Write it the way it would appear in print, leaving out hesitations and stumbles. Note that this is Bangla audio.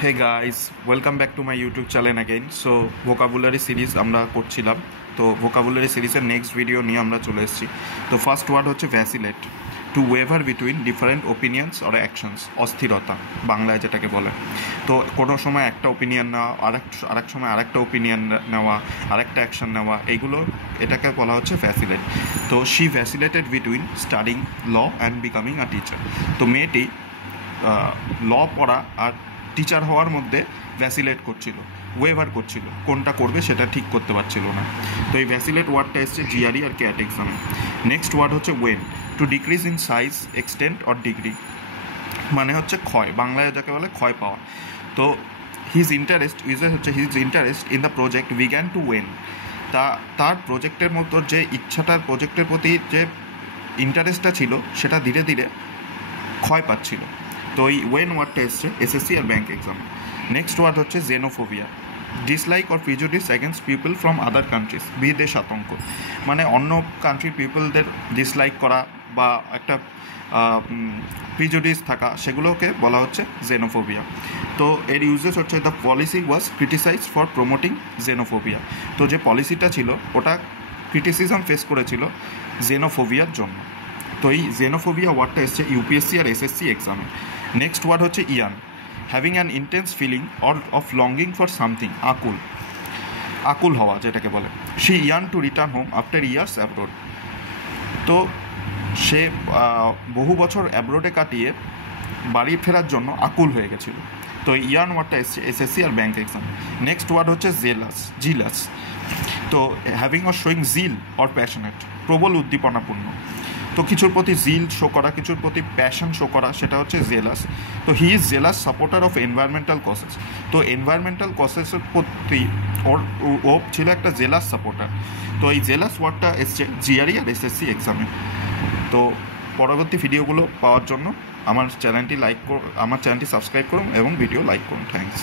Hey guys, welcome back to my YouTube channel again. So vocabulary series আমরা করছিলাম, তো vocabulary সিরিজের নেক্সট ভিডিও নিয়ে আমরা চলে এসেছি। তো ফার্স্ট ওয়ার্ড হচ্ছে vacillate, to waver between different opinions or actions, অস্থিরতা বাংলায় যেটাকে বলে। তো কোনো সময় একটা ওপিনিয়ন নেওয়া, আরেক সময় আরেকটা ওপিনিয়ন নেওয়া, আরেকটা অ্যাকশন নেওয়া, এইগুলো এটাকে বলা হচ্ছে ভ্যাসিলেট। তো she vacillated between studying law and becoming a teacher. তো মেয়েটি ল পড়া আর টিচার হওয়ার মধ্যে ভ্যাসিলেট করছিল, ওয়েভার করছিল, কোনটা করবে সেটা ঠিক করতে পারছিল না। তো এই ভ্যাসিলেট ওয়ার্ডটা এসছে জিআরই আর ক্যাট এক্সামে। নেক্সট ওয়ার্ড হচ্ছে wane, to decrease in size, extent or degree, মানে হচ্ছে ক্ষয়, বাংলায় যাকে বলে ক্ষয় পাওয়া। তো his interest in the project began to wane, তার প্রজেক্টের মতো যে ইচ্ছাটার, প্রজেক্টের প্রতি যে ইন্টারেস্টটা ছিল সেটা ধীরে ধীরে ক্ষয় পাচ্ছিল। তো এই ওয়েন ওয়ার্ডটা এসছে এসএসসি আর ব্যাঙ্ক এক্সাম। নেক্সট ওয়ার্ড হচ্ছে xenophobia, dislike or prejudice against people from other countries, বিদেশ আতঙ্ক, মানে অন্য কান্ট্রির পিপলদের ডিসলাইক করা বা একটা প্রিজুডিস থাকা, সেগুলোকে বলা হচ্ছে জেনোফোবিয়া। তো এর ইউজেস হচ্ছে the policy was criticise for promoting xenophobia. তো যে পলিসিটা ছিল ওটা ক্রিটিসিজম ফেস করেছিল জেনোফোবিয়ার জন্য। তো এই জেনোফোবিয়া ওয়ার্ডটা এসছে ইউপিএসসি আর এসএসসি এক্সামে। নেক্সট ওয়ার্ড হচ্ছে yearn, having an intense feeling of longing for something, আকুল হওয়া যেটাকে বলে। She yearn to return home after years abroad. তো সে বহু বছর অ্যাব্রোডে কাটিয়ে বাড়ি ফেরার জন্য আকুল হয়ে গেছিল। তো ইয়ান ওয়ার্ডটা এসছে এসএসসি আর ব্যাঙ্ক এক্সাম। নেক্সট ওয়ার্ড হচ্ছে জিলাস। তো having or showing zeal or passionate, প্রবল উদ্দীপনাপূর্ণ। তো কিছুর প্রতি জিল শো করা, কিছুর প্রতি প্যাশন শো করা, সেটা হচ্ছে জেলাস। তো he is jealous supporter of environmental causes. তো এনভায়রনমেন্টাল কজেসের প্রতি ও ছিল একটা জেলাস সাপোর্টার। তো এই জেলাস ওয়ার্ডটা এসছে জিআরই আর এসএসসি এক্সামে। তো পরবর্তী ভিডিওগুলো পাওয়ার জন্য আমার চ্যানেলটি সাবস্ক্রাইব করুন এবং ভিডিও লাইক করুন। থ্যাংকস।